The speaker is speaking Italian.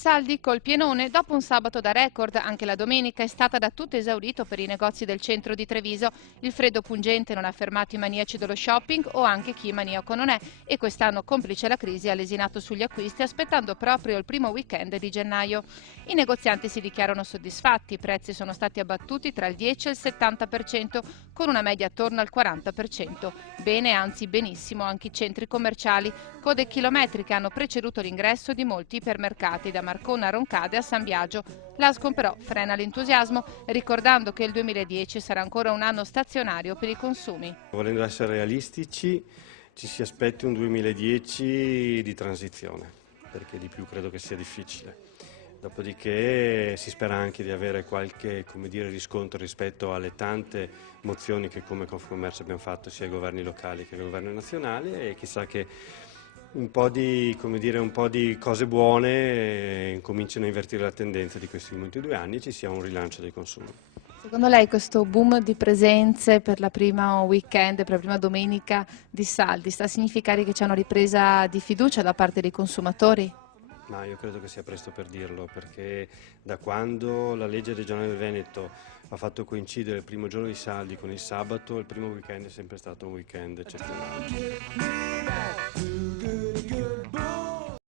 Saldi col pienone dopo un sabato da record. Anche la domenica è stata da tutto esaurito per i negozi del centro di Treviso. Il freddo pungente non ha fermato i maniaci dello shopping o anche chi maniaco non è, e quest'anno, complice la crisi, ha lesinato sugli acquisti aspettando proprio il primo weekend di gennaio. I negozianti si dichiarano soddisfatti, i prezzi sono stati abbattuti tra il 10 e il 70%, con una media attorno al 40%. Bene, anzi benissimo, anche i centri commerciali. Code chilometriche hanno preceduto l'ingresso di molti ipermercati, da Marcona a Roncade a San Biagio. L'Ascom però frena l'entusiasmo, ricordando che il 2010 sarà ancora un anno stazionario per i consumi. Volendo essere realistici, ci si aspetti un 2010 di transizione, perché di più credo che sia difficile. Dopodiché si spera anche di avere qualche, riscontro rispetto alle tante mozioni che come Confcommercio abbiamo fatto sia ai governi locali che al governo nazionale, e chissà che un po' di cose buone cominciano a invertire la tendenza di questi ultimi 2 anni e ci sia un rilancio dei consumi. Secondo lei questo boom di presenze per la prima weekend, per la prima domenica di Saldi, sta a significare che c'è una ripresa di fiducia da parte dei consumatori? Ma io credo che sia presto per dirlo, perché da quando la legge regionale del Veneto ha fatto coincidere il primo giorno di Saldi con il sabato, il primo weekend è sempre stato un weekend eccezionale.